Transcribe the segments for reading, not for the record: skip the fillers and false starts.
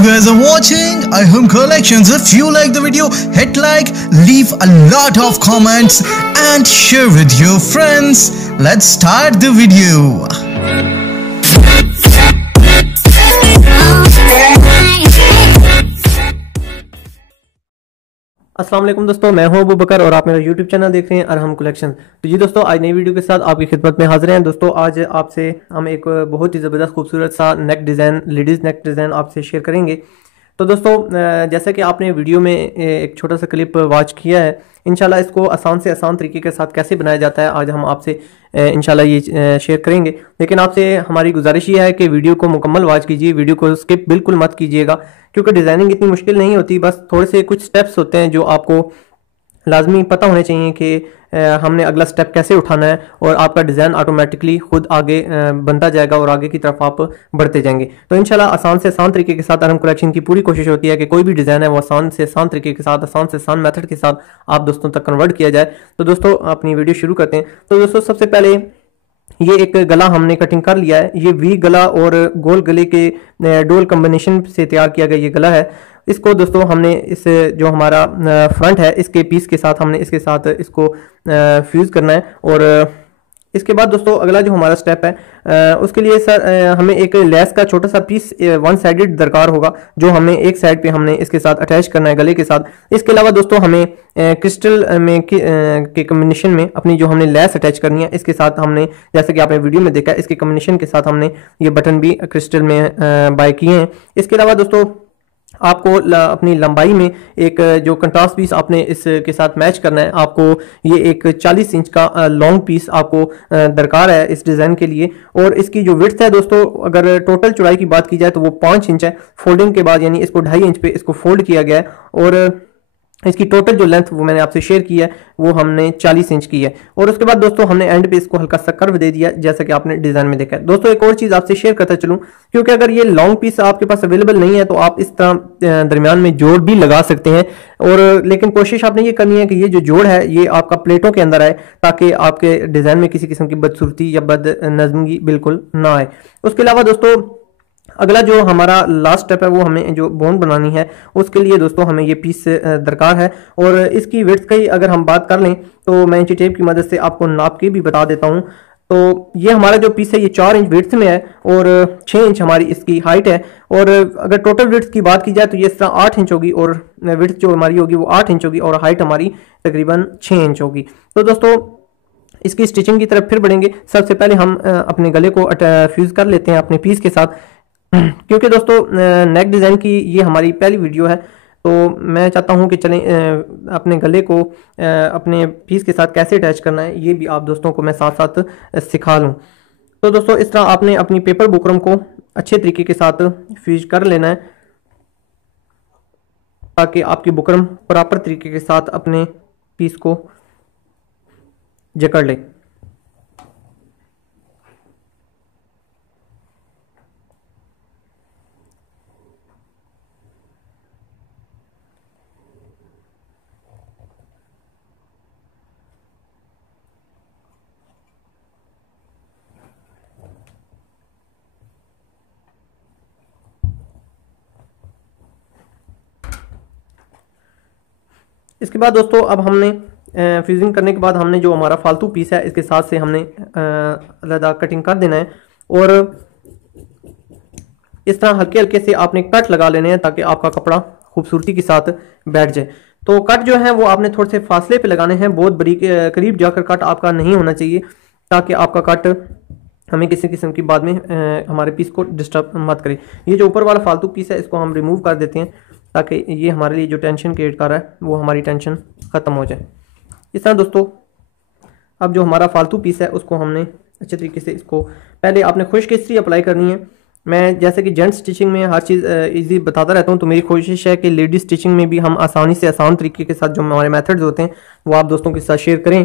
you guys are watching iHome Collections. If you like the video, hit like, leave a lot of comments and share with your friends. Let's start the video. अस्सलाम वालेकुम दोस्तों, मैं हूं अबू बकर और आप मेरा YouTube channel देख रहे हैं अरहम कलेक्शन। तो जी दोस्तों, आज नई वीडियो के साथ आपकी खिदमत में हाजिर हैं। दोस्तों आज आपसे हम एक बहुत ही ज़बरदस्त खूबसूरत सा नेक डिज़ाइन, लेडीज़ नेक डिज़ाइन आपसे शेयर करेंगे। तो दोस्तों जैसा कि आपने वीडियो में एक छोटा सा क्लिप वॉच किया है, इंशाल्लाह इसको आसान से आसान तरीके के साथ कैसे बनाया जाता है आज हम आपसे इंशाल्लाह ये शेयर करेंगे। लेकिन आपसे हमारी गुजारिश ये है कि वीडियो को मुकम्मल वॉच कीजिए, वीडियो को स्किप बिल्कुल मत कीजिएगा, क्योंकि डिज़ाइनिंग इतनी मुश्किल नहीं होती। बस थोड़े से कुछ स्टेप्स होते हैं जो आपको लाजमी पता होने चाहिए कि हमने अगला स्टेप कैसे उठाना है, और आपका डिज़ाइन ऑटोमेटिकली खुद आगे बनता जाएगा और आगे की तरफ आप बढ़ते जाएंगे। तो इंशाल्लाह आसान से आसान तरीके के साथ अरहम कलेक्शन की पूरी कोशिश होती है कि कोई भी डिज़ाइन है वो आसान से आसान तरीके के साथ, आसान से आसान मेथड के साथ आप दोस्तों तक कन्वर्ट किया जाए। तो दोस्तों अपनी वीडियो शुरू करते हैं। तो दोस्तों सबसे पहले ये एक गला हमने कटिंग कर लिया है। ये वी गला और गोल गले के डोल कम्बिनेशन से तैयार किया गया ये गला है। इसको दोस्तों हमने इस जो हमारा फ्रंट है इसके पीस के साथ हमने इसके साथ इसको फ्यूज़ करना है। और इसके बाद दोस्तों अगला जो हमारा स्टेप है उसके लिए सर हमें एक लेस का छोटा सा पीस वन साइडेड दरकार होगा, जो हमें एक साइड पे हमने इसके साथ अटैच करना है गले के साथ। इसके अलावा दोस्तों हमें क्रिस्टल में के कम्बिनेशन में अपनी जो हमने लेस अटैच करनी है इसके साथ हमने, जैसे कि आपने वीडियो में देखा, इसके कम्बिनेशन के साथ हमने ये बटन भी क्रिस्टल में बाय किए हैं। इसके अलावा दोस्तों आपको अपनी लंबाई में एक जो कंट्रास्ट पीस आपने इसके साथ मैच करना है। आपको ये एक 40 इंच का लॉन्ग पीस आपको दरकार है इस डिज़ाइन के लिए। और इसकी जो विड्थ है दोस्तों, अगर टोटल चौड़ाई की बात की जाए तो वो 5 इंच है। फोल्डिंग के बाद यानी इसको 2.5 इंच पे इसको फोल्ड किया गया है, और इसकी टोटल जो लेंथ वो मैंने आपसे शेयर की है वो हमने 40 इंच की है। और उसके बाद दोस्तों हमने एंड पे इसको हल्का सा कर्व दे दिया, जैसा कि आपने डिज़ाइन में देखा है। दोस्तों एक और चीज़ आपसे शेयर करता चलूँ, क्योंकि अगर ये लॉन्ग पीस आपके पास अवेलेबल नहीं है तो आप इस तरह दरमियान में जोड़ भी लगा सकते हैं। और लेकिन कोशिश आपने ये करनी है कि ये जो जोड़ है ये आपका प्लेटों के अंदर आए, ताकि आपके डिज़ाइन में किसी किस्म की बदसूरती या बदनज़मी बिल्कुल ना आए। उसके अलावा दोस्तों अगला जो हमारा लास्ट स्टेप है वो हमें जो बोन बनानी है, उसके लिए दोस्तों हमें ये पीस दरकार है। और इसकी विड्थ की अगर हम बात कर लें तो मैं इंची टेप की मदद से आपको नाप के भी बता देता हूँ। तो ये हमारा जो पीस है ये 4 इंच विड्थ में है और 6 इंच हमारी इसकी हाइट है। और अगर टोटल विड्थ की बात की जाए तो ये इस तरह 8 इंच होगी, और विड्थ जो हमारी होगी वो 8 इंच होगी, और हाइट हमारी तकरीबन 6 इंच होगी। तो दोस्तों इसकी स्टिचिंग की तरफ फिर बढ़ेंगे। सबसे पहले हम अपने गले को फ्यूज़ कर लेते हैं अपने पीस के साथ, क्योंकि दोस्तों नेक डिज़ाइन की ये हमारी पहली वीडियो है। तो मैं चाहता हूं कि चलें अपने गले को अपने पीस के साथ कैसे अटैच करना है ये भी आप दोस्तों को मैं साथ साथ सिखा लूं। तो दोस्तों इस तरह आपने अपनी पेपर बुकरम को अच्छे तरीके के साथ फ्यूज कर लेना है, ताकि आपकी बुकरम प्रॉपर तरीके के साथ अपने पीस को जकड़ ले। इसके बाद दोस्तों अब हमने फ्यूजिंग करने के बाद हमने जो हमारा फालतू पीस है इसके साथ से हमने अलग कटिंग कर देना है। और इस तरह हल्के हल्के से आपने कट लगा लेने हैं, ताकि आपका कपड़ा खूबसूरती के साथ बैठ जाए। तो कट जो है वो आपने थोड़े से फासले पे लगाने हैं, बहुत बरीक करीब जाकर कट आपका नहीं होना चाहिए, ताकि आपका कट हमें किसी किस्म की बाद में हमारे पीस को डिस्टर्ब मत करे। ये जो ऊपर वाला फालतू पीस है इसको हम रिमूव कर देते हैं, ताकि ये हमारे लिए जो टेंशन क्रिएट कर रहा है वो हमारी टेंशन ख़त्म हो जाए। इस तरह दोस्तों अब जो हमारा फालतू पीस है उसको हमने अच्छे तरीके से, इसको पहले आपने खुश्क इस्त्री अप्लाई करनी है। मैं जैसे कि जेंट्स स्टिचिंग में हर चीज़ इजी बताता रहता हूँ, तो मेरी कोशिश है कि लेडीज स्टिचिंग में भी हम आसानी से आसान तरीके के साथ जो हमारे मेथड्स होते हैं वो आप दोस्तों के साथ शेयर करें।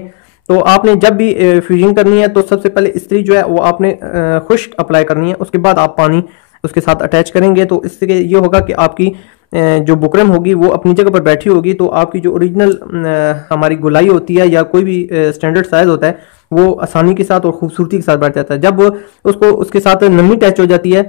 तो आपने जब भी फ्यूजिंग करनी है तो सबसे पहले इस्त्री जो है वो आपने खुश्क अप्लाई करनी है, उसके बाद आप पानी उसके साथ अटैच करेंगे। तो इससे ये होगा कि आपकी जो बुकरम होगी वो अपनी जगह पर बैठी होगी, तो आपकी जो ओरिजिनल हमारी गोलाई होती है या कोई भी स्टैंडर्ड साइज होता है वो आसानी के साथ और खूबसूरती के साथ बैठ जाता है। जब उसको उसके साथ नमी टच हो जाती है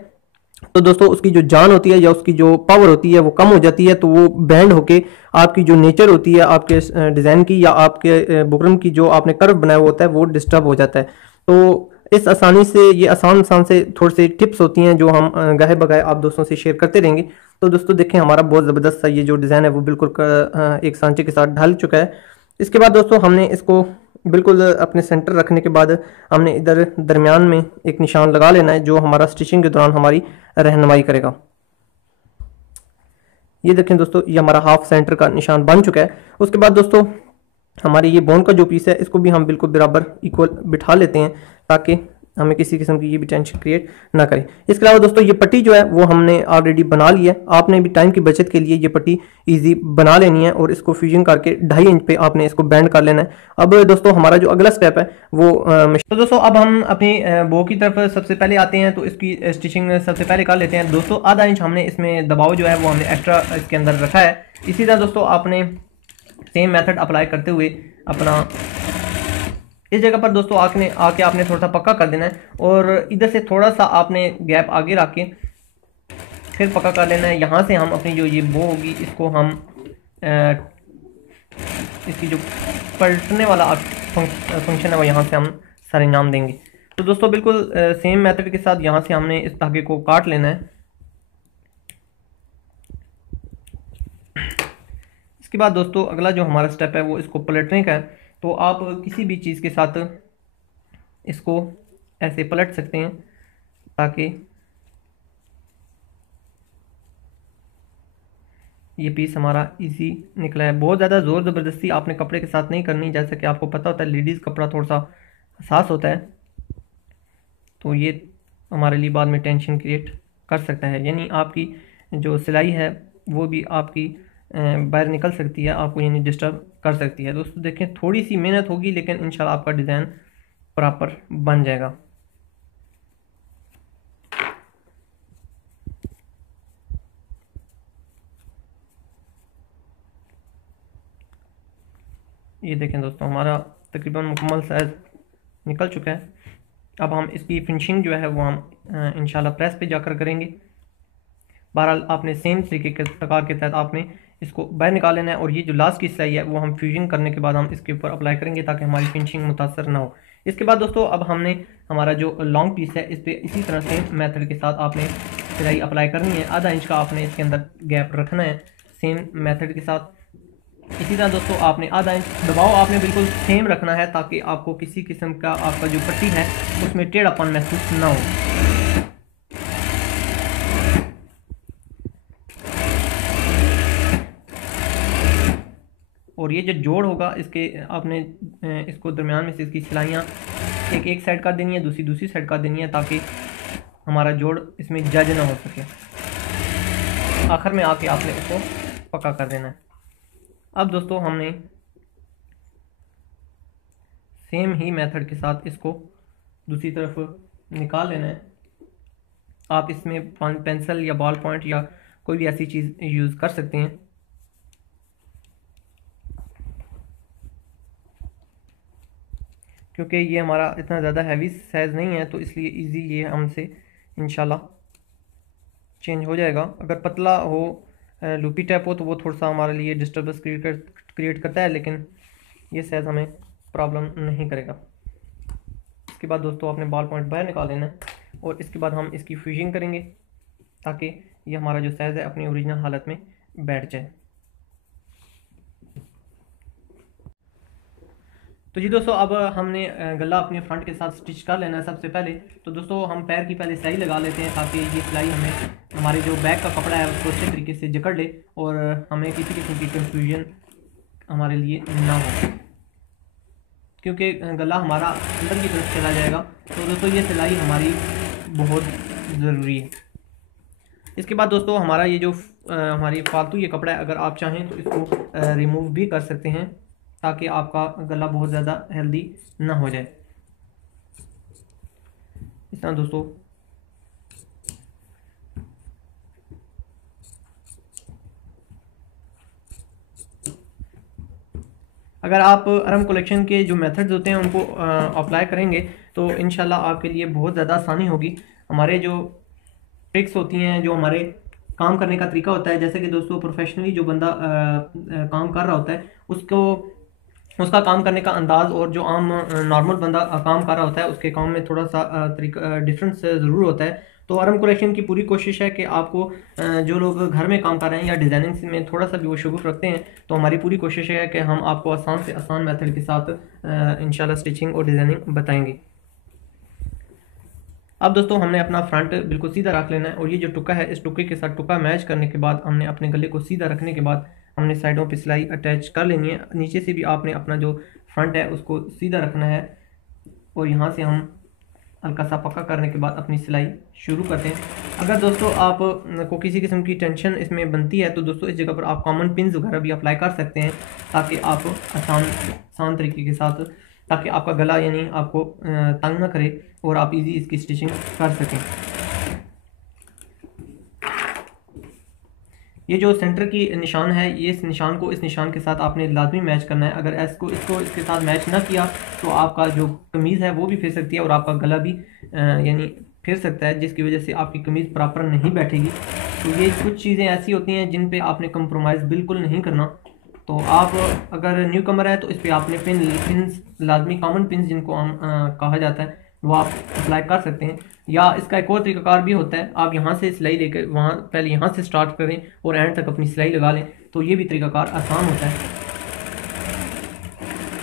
तो दोस्तों उसकी जो जान होती है या उसकी जो पावर होती है वो कम हो जाती है, तो वो बैंड होके आपकी जो नेचर होती है आपके डिज़ाइन की या आपके बुकरम की जो आपने कर्व बनाया हुआ होता है वो डिस्टर्ब हो जाता है। तो इस आसानी से ये आसान से थोड़ी सी टिप्स होती हैं जो हम गाहे बगाहे आप दोस्तों से शेयर करते रहेंगे। तो दोस्तों देखें हमारा बहुत ज़बरदस्त सा ये जो डिज़ाइन है वो बिल्कुल एक सांचे के साथ ढल चुका है। इसके बाद दोस्तों हमने इसको बिल्कुल अपने सेंटर रखने के बाद हमने इधर दरमियान में एक निशान लगा लेना है जो हमारा स्टिचिंग के दौरान हमारी रहनुमाई करेगा। ये देखें दोस्तों, ये हमारा हाफ सेंटर का निशान बन चुका है। उसके बाद दोस्तों हमारी ये बोन का जो पीस है इसको भी हम बिल्कुल बराबर इक्वल बिठा लेते हैं ताकि हमें किसी किस्म की ये भी टेंशन क्रिएट ना करे। इसके अलावा दोस्तों ये पट्टी जो है वो हमने ऑलरेडी बना ली है। आपने भी टाइम की बचत के लिए ये पट्टी इजी बना लेनी है और इसको फ्यूजन करके 2.5 इंच पे आपने इसको बैंड कर लेना है। अब दोस्तों हमारा जो अगला स्टेप है वो तो दोस्तों अब हम अपनी बो की तरफ सबसे पहले आते हैं। तो इसकी स्टिचिंग सबसे पहले कर लेते हैं। दोस्तों आधा इंच हमने इसमें दबाव जो है वो हमने एक्स्ट्रा इसके अंदर रखा है। इसी तरह दोस्तों आपने सेम मेथड अप्लाई करते हुए अपना इस जगह पर दोस्तों आके आपने थोड़ा सा पक्का कर देना है और इधर से थोड़ा सा आपने गैप आगे रख के फिर पक्का कर लेना है। यहाँ से हम अपनी जो ये बो होगी इसको हम इसकी जो पलटने वाला फंक्शन है वो यहाँ से हम सर अंजाम देंगे। तो दोस्तों बिल्कुल सेम मेथड के साथ यहाँ से हमने इस धागे को काट लेना है। इसके बाद दोस्तों अगला जो हमारा स्टेप है वो इसको पलटने का है। तो आप किसी भी चीज़ के साथ इसको ऐसे पलट सकते हैं ताकि ये पीस हमारा इजी निकला है। बहुत ज़्यादा ज़ोर ज़बरदस्ती आपने कपड़े के साथ नहीं करनी, जैसा कि आपको पता होता है लेडीज़ कपड़ा थोड़ा सा हसास होता है, तो ये हमारे लिए बाद में टेंशन क्रिएट कर सकता है। यानी आपकी जो सिलाई है वो भी आपकी बाहर निकल सकती है, आपको यानी डिस्टर्ब कर सकती है। दोस्तों देखें थोड़ी सी मेहनत होगी लेकिन इंशाल्लाह आपका डिज़ाइन प्रॉपर बन जाएगा। ये देखें दोस्तों हमारा तकरीबन मुकम्मल साइज निकल चुका है। अब हम इसकी फिनिशिंग जो है वो हम इंशाल्लाह प्रेस पे जाकर करेंगे। बहरहाल आपने सेम तरीके के प्रकार के तहत आपने इसको बाहर निकाल लेना है और ये जो लास्ट की सिलाई है वो हम फ्यूजन करने के बाद हम इसके ऊपर अप्लाई करेंगे ताकि हमारी फिनिशिंग मुतासर ना हो। इसके बाद दोस्तों अब हमने हमारा जो लॉन्ग पीस है इस पर इसी तरह से मेथड के साथ आपने सिलाई अप्लाई करनी है। आधा इंच का आपने इसके अंदर गैप रखना है सेम मेथड के साथ। इसी तरह दोस्तों आपने आधा इंच दबाव आपने बिल्कुल सेम रखना है ताकि आपको किसी किस्म का आपका जो पट्टी है उसमें टेढ़ापन महसूस ना हो। और ये जो जोड़ होगा इसके आपने इसको दरमियान में से इसकी सिलाइयाँ एक साइड कर देनी है, दूसरी साइड कर देनी है ताकि हमारा जोड़ इसमें जज ना हो सके। आखिर में आके आपने इसको पक्का कर देना है। अब दोस्तों हमने सेम ही मेथड के साथ इसको दूसरी तरफ निकाल लेना है। आप इसमें पेंसिल या बॉल पॉइंट या कोई भी ऐसी चीज़ यूज़ कर सकते हैं। क्योंकि ये हमारा इतना ज़्यादा हैवी साइज़ नहीं है तो इसलिए इजी ये हमसे इंशाल्लाह चेंज हो जाएगा। अगर पतला हो लूपी टाइप हो तो वो थोड़ा सा हमारे लिए डिस्टर्बेंस क्रिएट करता है, लेकिन ये साइज़ हमें प्रॉब्लम नहीं करेगा। इसके बाद दोस्तों आपने बॉल पॉइंट बाहर निकाल लेना है और इसके बाद हम इसकी फ्यूजिंग करेंगे ताकि ये हमारा जो साइज़ है अपनी ओरिजिनल हालत में बैठ जाए। तो जी दोस्तों अब हमने गला अपने फ्रंट के साथ स्टिच कर लेना है। सबसे पहले तो दोस्तों हम पैर की पहले सिलाई लगा लेते हैं ताकि ये सिलाई हमें हमारे जो बैक का कपड़ा है उसको अच्छे तरीके से जकड़ ले और हमें किसी किस्म की कंफ्यूजन हमारे लिए ना हो, क्योंकि गला हमारा अंदर की तरफ चला जाएगा। तो दोस्तों ये सिलाई हमारी बहुत ज़रूरी है। इसके बाद दोस्तों हमारा ये जो हमारी फालतू ये कपड़ा है अगर आप चाहें तो इसको रिमूव भी कर सकते हैं ताकि आपका गला बहुत ज़्यादा हेल्दी ना हो जाए। इस तरह दोस्तों अगर आप अरम कलेक्शन के जो मेथड्स होते हैं उनको अप्लाई करेंगे तो इंशाल्लाह आपके लिए बहुत ज़्यादा आसानी होगी। हमारे जो ट्रिक्स होती हैं, जो हमारे काम करने का तरीका होता है। जैसे कि दोस्तों प्रोफेशनली जो बंदा काम कर रहा होता है उसका काम करने का अंदाज और जो आम नॉर्मल बंदा काम कर रहा होता है उसके काम में थोड़ा सा तरीका डिफरेंस ज़रूर होता है। तो RM कलेक्शन की पूरी कोशिश है कि आपको जो लोग घर में काम कर रहे हैं या डिज़ाइनिंग में थोड़ा सा भी वो शगुफ रखते हैं, तो हमारी पूरी कोशिश है कि हम आपको आसान से आसान मेथड के साथ इंशाल्लाह स्टिचिंग और डिज़ाइनिंग बताएंगे। अब दोस्तों हमने अपना फ्रंट बिल्कुल सीधा रख लेना है, और ये जो टुका है इस टुके के साथ टुका मैच करने के बाद हमने अपने गले को सीधा रखने के बाद हमने साइडों पे सिलाई अटैच कर लेनी है। नीचे से भी आपने अपना जो फ्रंट है उसको सीधा रखना है, और यहाँ से हम हल्का सा पक्का करने के बाद अपनी सिलाई शुरू करते हैं। अगर दोस्तों आप को किसी किस्म की टेंशन इसमें बनती है तो दोस्तों इस जगह पर आप कॉमन पिन्स वगैरह भी अप्लाई कर सकते हैं, ताकि आप आसान तरीके के साथ, ताकि आपका गला यानी आपको तंग ना करे और आप इजी इसकी स्टिचिंग कर सकें। ये जो सेंटर की निशान है, ये इस निशान को इस निशान के साथ आपने लाजमी मैच करना है। अगर इसको इसके साथ मैच ना किया तो आपका जो कमीज़ है वो भी फिर सकती है और आपका गला भी यानी फिर सकता है, जिसकी वजह से आपकी कमीज़ प्रॉपर नहीं बैठेगी। तो ये कुछ चीज़ें ऐसी होती हैं जिन पे आपने कंप्रोमाइज़ बिल्कुल नहीं करना। तो आप अगर न्यू कमर है तो इस पर आपने पिन्स लाजमी कॉमन पिन्स जिनको कहा जाता है वो आप अप्लाई कर सकते हैं। या इसका एक और तरीकाकार भी होता है, आप यहाँ से सिलाई लेकर वहाँ पहले यहाँ से स्टार्ट करें और एंड तक अपनी सिलाई लगा लें, तो ये भी तरीकाकार आसान होता है।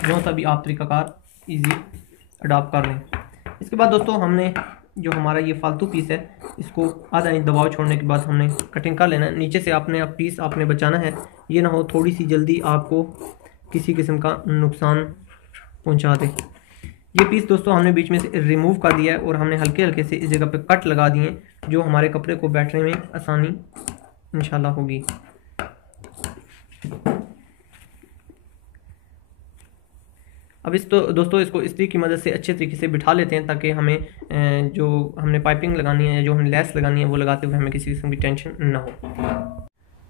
जो सा भी आप तरीकाकार इजी अडॉप्ट कर लें। इसके बाद दोस्तों हमने जो हमारा ये फालतू पीस है इसको आधा इंच दबाव छोड़ने के बाद हमने कटिंग कर लेना है। नीचे से आपने पीस आपने बचाना है, ये ना हो थोड़ी सी जल्दी आपको किसी किस्म का नुकसान पहुँचा दे। ये पीस दोस्तों हमने बीच में से रिमूव कर दिया है और हमने हल्के हल्के से इस जगह पे कट लगा दिए, जो हमारे कपड़े को बैठने में आसानी इंशाल्लाह होगी। अब दोस्तों इसको इस्त्री की मदद से अच्छे तरीके से बिठा लेते हैं, ताकि हमें जो हमने पाइपिंग लगानी है या जो हमने लेस लगानी है वो लगाते हुए हमें किसी किस्म की टेंशन ना हो।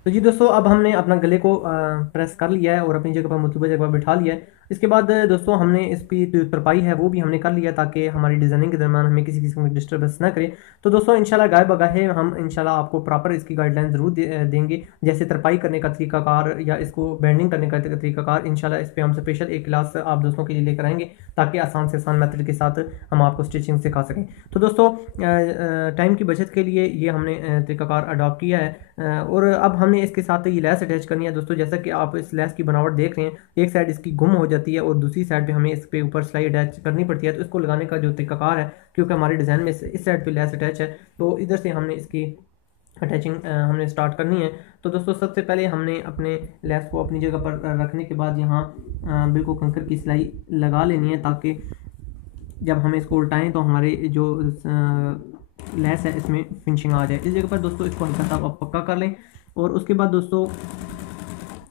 तो जी दोस्तों अब हमने अपना गले को प्रेस कर लिया है और अपनी जगह पर मुतलुबा जगह पर बिठा लिया है। इसके बाद दोस्तों हमने इसकी जो तरपाई है वो भी हमने कर लिया, ताकि हमारी डिज़ाइनिंग के दरमियान हमें किसी किस्म की डिस्टर्बेंस ना करे। तो दोस्तों इंशाल्लाह गाय बगाहे हम इंशाल्लाह आपको प्रॉपर इसकी गाइडलाइन ज़रूर देंगे, जैसे तरपाई करने का तरीकाकार या इसको बेंडिंग करने का तरीकाकार। इंशाल्लाह इस पर हम स्पेशल एक क्लास आप दोस्तों के लिए लेकर आएंगे, ताकि आसान से आसान मेथड के साथ हम आपको स्टिचिंग सिखा सकें। तो दोस्तों टाइम की बचत के लिए ये हमने तरीकाकार अडॉप्ट किया है, और अब हमने इसके साथ ये लेस अटैच करनी है। दोस्तों जैसा कि आप इस लेस की बनावट देख रहे हैं, एक साइड इसकी गुम हो जाती है और दूसरी साइड पे हमें इस पे ऊपर सिलाई अटैच करनी पड़ती है। तो इसको लगाने का जो तरीकाकार है, क्योंकि हमारे डिज़ाइन में इस साइड पे लेस अटैच है, तो इधर से हमने इसकी अटैचिंग हमने स्टार्ट करनी है। तो दोस्तों सबसे पहले हमने अपने लेस को अपनी जगह पर रखने के बाद यहाँ बिल्कुल कंकर की सिलाई लगा लेनी है, ताकि जब हम इसको उल्टाएँ तो हमारे जो लेस है इसमें फिनिशिंग आ जाए। इस जगह पर दोस्तों इसको हल्का सा आप पक्का कर लें, और उसके बाद दोस्तों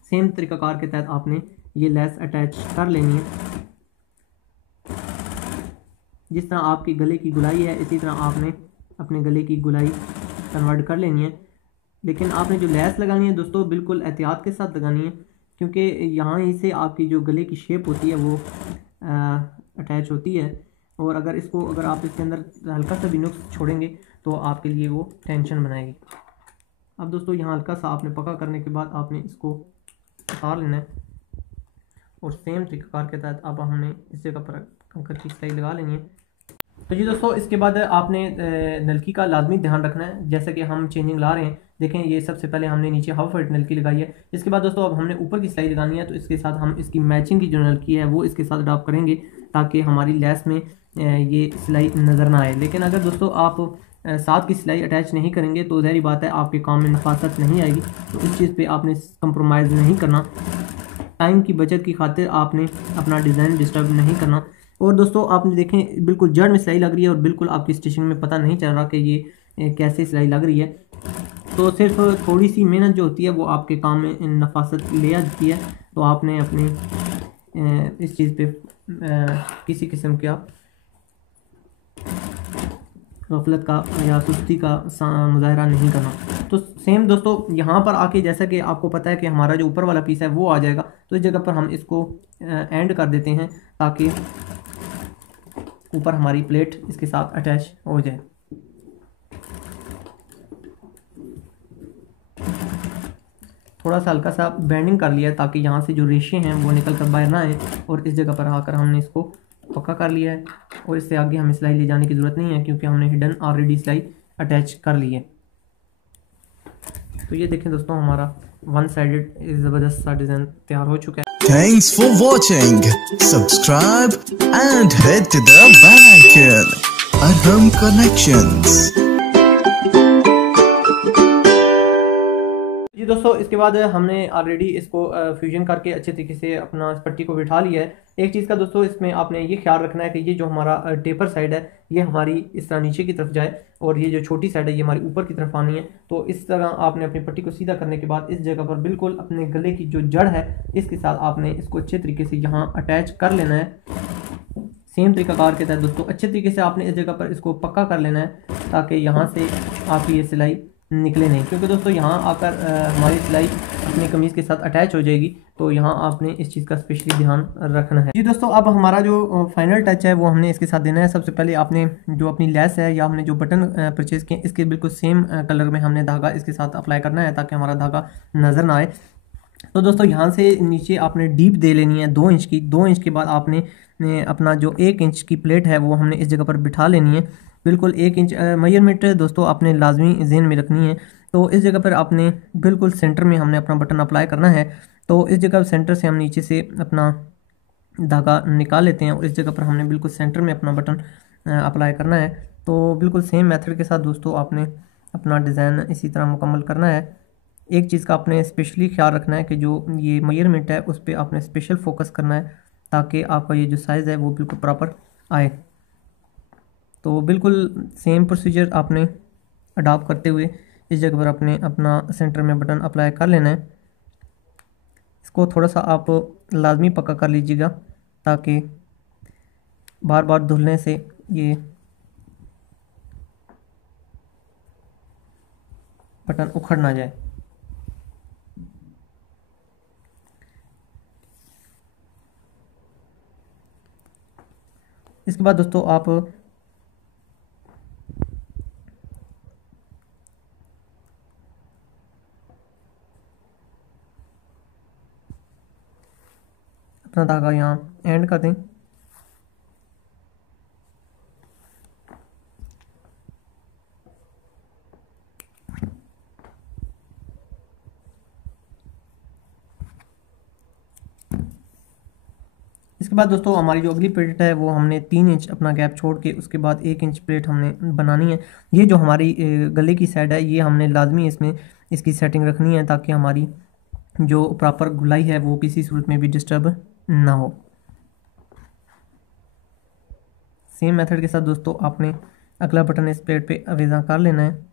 सेम तरीकाकार के तहत आपने ये लेस अटैच कर लेनी है। जिस तरह आपके गले की गुलाई है इसी तरह आपने अपने गले की गुलाई कन्वर्ट कर लेनी है। लेकिन आपने जो लेस लगानी है दोस्तों बिल्कुल एहतियात के साथ लगानी है, क्योंकि यहाँ ही से आपकी जो गले की शेप होती है वो अटैच होती है, और अगर आप इसके अंदर हल्का सा भी नुक्स छोड़ेंगे तो आपके लिए वो टेंशन बनाएगी। अब दोस्तों यहाँ हल्का सा आपने पक्का करने के बाद आपने इसको उतार लेना है, और सेम तरीकाकार के तहत अब हमने इस जगह पर कंकर की सिलाई लगा लेनी है। तो जी दोस्तों इसके बाद आपने नलकी का लाजमी ध्यान रखना है। जैसे कि हम चेंजिंग ला रहे हैं, देखें ये सबसे पहले हमने नीचे हाफ वाइट नलकी लगाई है। इसके बाद दोस्तों अब हमने ऊपर की सिलाई लगानी है, तो इसके साथ हम इसकी मैचिंग की जो नलकी है वो इसके साथ अडॉप्ट करेंगे, ताकि हमारी लेस में ये सिलाई नज़र ना आए। लेकिन अगर दोस्तों आप साथ की सिलाई अटैच नहीं करेंगे तो ज़ाहिर बात है आपके काम में नफासत नहीं आएगी। तो इस चीज़ पे आपने कंप्रोमाइज़ नहीं करना, टाइम की बचत की खातिर आपने अपना डिज़ाइन डिस्टर्ब नहीं करना। और दोस्तों आपने देखें बिल्कुल जड़ में सिलाई लग रही है और बिल्कुल आपकी स्टिचिंग में पता नहीं चल रहा कि ये कैसे सिलाई लग रही है। तो सिर्फ थोड़ी सी मेहनत जो होती है वो आपके काम में नफासत ले आती है। तो आपने अपने इस चीज़ पे किसी किस्म का गफलत का या सुस्ती का मुजाहरा नहीं करना। तो सेम दोस्तों यहाँ पर आके जैसा कि आपको पता है कि हमारा जो ऊपर वाला पीस है वो आ जाएगा, तो इस जगह पर हम इसको एंड कर देते हैं, ताकि ऊपर हमारी प्लेट इसके साथ अटैच हो जाए। थोड़ा सा हल्का सा बेंडिंग कर लिया है ताकि यहाँ से जो रेशे हैं वो निकल कर बाहर ना आए। और इस जगह पर आकर हमने इसको पक्का कर लिया है और इससे आगे हमें सिलाई ले जाने की ज़रूरत नहीं है क्योंकि हमने हिडन ऑलरेडी सिलाई अटैच कर ली है। तो ये देखें दोस्तों, हमारा वन साइडेड ज़बरदस्त सा डिज़ाइन तैयार हो चुका है। Thanks for watching. Subscribe and hit the bell icon. Arham Collections. जी दोस्तों, इसके बाद हमने ऑलरेडी इसको फ्यूजन करके अच्छे तरीके से अपना इस पट्टी को बिठा लिया है। एक चीज़ का दोस्तों इसमें आपने ये ख्याल रखना है कि ये जो हमारा टेपर साइड है ये हमारी इस तरह नीचे की तरफ जाए और ये जो छोटी साइड है ये हमारी ऊपर की तरफ आनी है। तो इस तरह आपने अपनी पट्टी को सीधा करने के बाद इस जगह पर बिल्कुल अपने गले की जो जड़ है इसके साथ आपने इसको अच्छे तरीके से यहाँ अटैच कर लेना है। सेम तरीकाकार के तहत दोस्तों अच्छे तरीके से आपने इस जगह पर इसको पक्का कर लेना है ताकि यहाँ से आपकी ये सिलाई निकले नहीं, क्योंकि दोस्तों यहाँ आकर हमारी सिलाई अपनी कमीज़ के साथ अटैच हो जाएगी। तो यहाँ आपने इस चीज़ का स्पेशली ध्यान रखना है। जी दोस्तों, अब हमारा जो फाइनल टच है वो हमने इसके साथ देना है। सबसे पहले आपने जो अपनी लेस है या हमने जो बटन परचेज़ किए इसके बिल्कुल सेम कलर में हमने धागा इसके साथ अप्लाई करना है ताकि हमारा धागा नज़र ना आए। तो दोस्तों यहाँ से नीचे आपने डीप दे लेनी है 2 इंच की। 2 इंच के बाद आपने अपना जो 1 इंच की प्लेट है वो हमने इस जगह पर बिठा लेनी है। बिल्कुल 1 इंच मेजरमेंट दोस्तों आपने लाजमी जहन में रखनी है। तो इस जगह पर आपने बिल्कुल सेंटर में हमने अपना बटन अप्लाई करना है। तो इस जगह सेंटर से हम नीचे से अपना धागा निकाल लेते हैं और इस जगह पर हमने बिल्कुल सेंटर में अपना बटन अप्लाई करना है। तो बिल्कुल सेम मेथड के साथ दोस्तों आपने अपना डिज़ाइन इसी तरह मुकम्मल करना है। एक चीज़ का आपने स्पेशली ख्याल रखना है कि जो ये मेजरमेंट है उस पर आपने स्पेशल फोकस करना है ताकि आपका ये जो साइज़ है वो बिल्कुल प्रॉपर आए। तो बिल्कुल सेम प्रोसीजर आपने अडॉप्ट करते हुए इस जगह पर आपने अपना सेंटर में बटन अप्लाई कर लेना है। इसको थोड़ा सा आप लाजमी पक्का कर लीजिएगा ताकि बार बार धुलने से ये बटन उखड़ ना जाए। इसके बाद दोस्तों आप अपना धागा यहाँ एंड कर दें। इसके बाद दोस्तों हमारी जो अगली प्लेट है वो हमने 3 इंच अपना गैप छोड़ के उसके बाद 1 इंच प्लेट हमने बनानी है। ये जो हमारी गले की साइड है ये हमने लाजमी इसमें इसकी सेटिंग रखनी है ताकि हमारी जो प्रॉपर गुलाई है वो किसी सूरत में भी डिस्टर्ब ना हो। सेम मेथड के साथ दोस्तों आपने अगला बटन इस प्लेट पे अवेजा कर लेना है।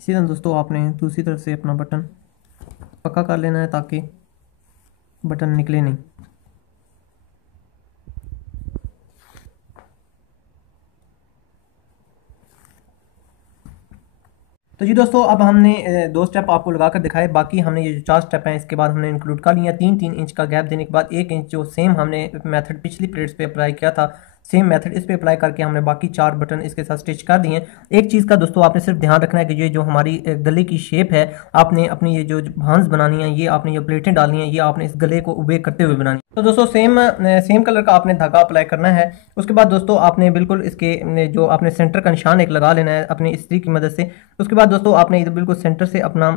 इसी तरह दोस्तों आपने दूसरी तरफ से अपना बटन पक्का कर लेना है ताकि बटन निकले नहीं। तो जी दोस्तों, अब हमने 2 स्टेप आपको लगा कर दिखाए। बाकी हमने ये जो 4 स्टेप हैं इसके बाद हमने इंक्लूड कर लिया। 3-3 इंच का गैप देने के बाद 1 इंच जो सेम हमने मेथड पिछली प्लेट्स पे अप्लाई किया था सेम मेथड इस पे अप्लाई करके हमने बाकी 4 बटन इसके साथ स्टिच कर दिए। एक चीज़ का दोस्तों आपने सिर्फ ध्यान रखना है कि ये जो हमारी गले की शेप है आपने अपनी ये जो भांज बनानी है ये आपने ये प्लेटें डालनी है ये आपने इस गले को उबे करते हुए बनानी है। तो दोस्तों सेम कलर का आपने धागा अप्लाई करना है। उसके बाद दोस्तों आपने बिल्कुल इसके जो आपने सेंटर का निशान एक लगा लेना है अपनी इस्त्री की मदद से। उसके बाद दोस्तों आपने इधर बिल्कुल सेंटर से अपना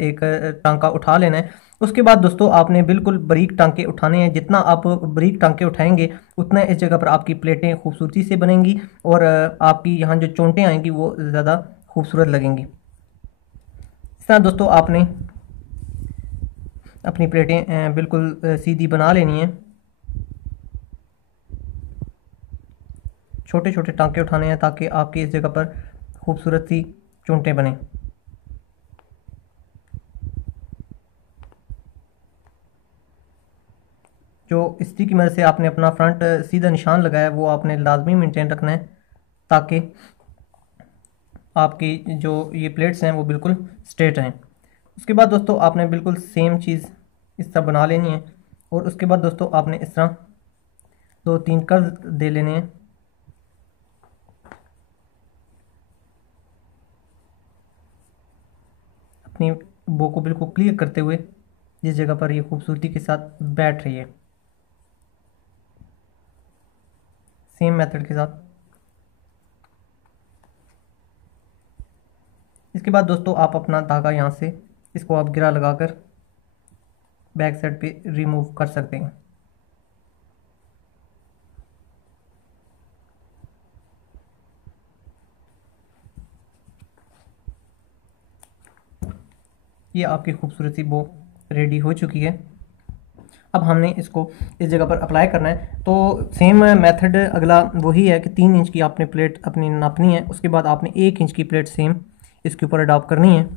एक टांका उठा लेना है। उसके बाद दोस्तों आपने बिल्कुल बारीक टांके उठाने हैं। जितना आप बारीक टांके उठाएंगे उतना इस जगह पर आपकी प्लेटें खूबसूरती से बनेंगी और आपकी यहाँ जो चोंटें आएंगी वो ज़्यादा खूबसूरत लगेंगी। इस तरह दोस्तों आपने अपनी प्लेटें बिल्कुल सीधी बना लेनी है। छोटे छोटे टांके उठाने हैं ताकि आपकी इस जगह पर खूबसूरत सी चोंटें बने। जो इस्त्री की मदद से आपने अपना फ्रंट सीधा निशान लगाया है वो आपने लाजमी मेंटेन रखना है, ताकि आपकी जो ये प्लेट्स हैं वो बिल्कुल स्ट्रेट रहें। उसके बाद दोस्तों आपने बिल्कुल सेम चीज़ इस तरह बना लेनी है, और उसके बाद दोस्तों आपने इस तरह 2-3 कर्व दे लेने हैं। अपनी बो को बिल्कुल क्लियर करते हुए जिस जगह पर ये खूबसूरती के साथ बैठ रही है, सेम मेथड के साथ। इसके बाद दोस्तों आप अपना धागा यहाँ से इसको आप गिरा लगाकर बैक साइड पे रिमूव कर सकते हैं। ये आपकी खूबसूरत सी बो रेडी हो चुकी है। अब हमने इसको इस जगह पर अप्लाई करना है। तो सेम मेथड अगला वही है कि 3 इंच की आपने प्लेट अपनी नापनी है। उसके बाद आपने 1 इंच की प्लेट सेम इसके ऊपर अडॉप्ट करनी है।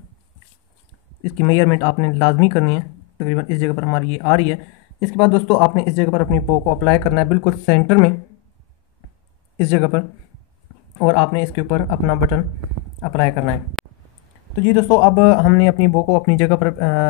इसकी मेजरमेंट आपने लाजमी करनी है, तकरीबन इस जगह पर हमारी ये आ रही है। इसके बाद दोस्तों आपने इस जगह पर अपनी बो को अप्लाई करना है, बिल्कुल सेंटर में इस जगह पर, और आपने इसके ऊपर अपना बटन अप्लाई करना है। तो जी दोस्तों, अब हमने अपनी बो को अपनी जगह पर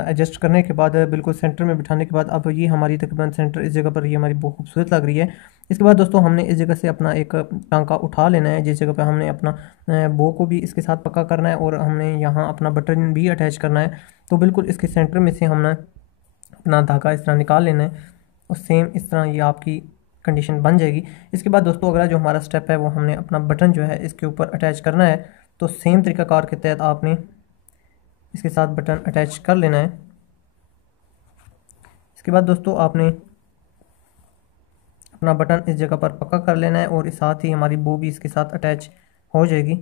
एडजस्ट करने के बाद बिल्कुल सेंटर में बिठाने के बाद अब ये हमारी तकरीबन सेंटर इस जगह पर ये हमारी बो खूबसूरत लग रही है। इसके बाद दोस्तों हमने इस जगह से अपना एक टांका उठा लेना है, जिस जगह पर हमने अपना बो को भी इसके साथ पक्का करना है और हमने यहाँ अपना बटन भी अटैच करना है। तो बिल्कुल इसके सेंटर में से हमने अपना धागा इस तरह निकाल लेना है और सेम इस तरह ये आपकी कंडीशन बन जाएगी। इसके बाद दोस्तों अगला जो हमारा स्टेप है वो हमने अपना बटन जो है इसके ऊपर अटैच करना है। तो सेम तरीक़ाकार के तहत आपने इसके साथ बटन अटैच कर लेना है। इसके बाद दोस्तों आपने अपना बटन इस जगह पर पक्का कर लेना है और इस साथ ही हमारी बो भी इसके साथ अटैच हो जाएगी।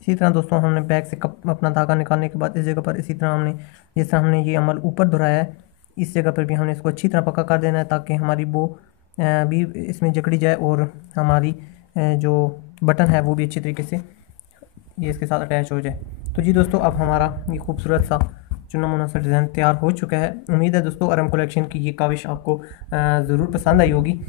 इसी तरह दोस्तों हमने बैक से अपना धागा निकालने के बाद इस जगह पर इसी तरह हमने जैसे हमने ये अमल ऊपर दोहराया है, इस जगह पर भी हमने इसको अच्छी तरह पक्का कर देना है, ताकि हमारी बो भी इसमें जकड़ी जाए और हमारी जो बटन है वो भी अच्छी तरीके से ये इसके साथ अटैच हो जाए। तो जी दोस्तों, अब हमारा ये खूबसूरत सा चुना मुना सा डिज़ाइन तैयार हो चुका है। उम्मीद है दोस्तों अरम कलेक्शन की ये काविश आपको ज़रूर पसंद आई होगी।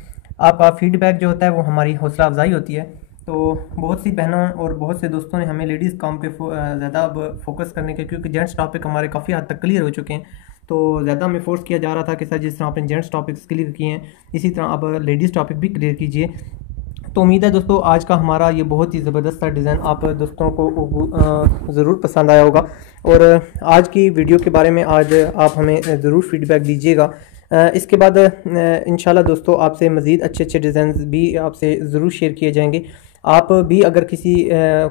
आपका फीडबैक जो होता है वो हमारी हौसला अफजाई होती है। तो बहुत सी बहनों और बहुत से दोस्तों ने हमें लेडीज़ काम पे ज़्यादा अब फोकस करने के, क्योंकि जेंट्स टॉपिक हमारे काफ़ी हद तक क्लियर हो चुके हैं, तो ज़्यादा हमें फोर्स किया जा रहा था कि सर जिस तरह आपने जेंट्स टॉपिक्स क्लियर किए हैं इसी तरह अब लेडीज़ टॉपिक भी क्लियर कीजिए। तो उम्मीद है दोस्तों आज का हमारा ये बहुत ही ज़बरदस्त सा डिज़ाइन आप दोस्तों को ज़रूर पसंद आया होगा। और आज की वीडियो के बारे में आज आप हमें ज़रूर फीडबैक दीजिएगा। इसके बाद इंशाल्लाह दोस्तों आपसे मज़ीद अच्छे अच्छे डिज़ाइन भी आपसे ज़रूर शेयर किए जाएंगे। आप भी अगर किसी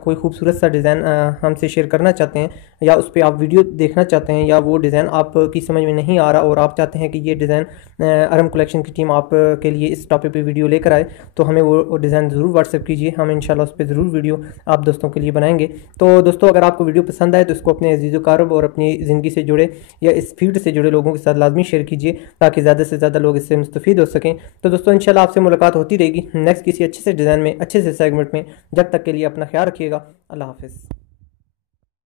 कोई खूबसूरत सा डिज़ाइन हमसे शेयर करना चाहते हैं या उस पर आप वीडियो देखना चाहते हैं, या वो डिज़ाइन आपकी समझ में नहीं आ रहा और आप चाहते हैं कि ये डिज़ाइन अरम कलेक्शन की टीम आप के लिए इस टॉपिक पे वीडियो लेकर आए, तो हमें वो डिज़ाइन ज़रूर व्हाट्सएप कीजिए। हम इंशाल्लाह उस पर ज़रूर वीडियो आप दोस्तों के लिए बनाएंगे। तो दोस्तों अगर आपको वीडियो पसंद आए तो इसको अपने अज़ीज़ कारब और अपनी ज़िंदगी से जुड़े या इस फील्ड से जुड़े लोगों के साथ लाजमी शेयर कीजिए, ताकि ज़्यादा से ज़्यादा लोग इससे मुस्तफ़ीद हो सकें। तो दोस्तों इंशाल्लाह आपसे मुलाकात होती रहेगी नेक्स्ट किसी अच्छे से डिज़ाइन में, अच्छे से सेगमेंट में। जब तक के लिए अपना ख्याल रखिएगा। अल्लाह हाफ़िज़।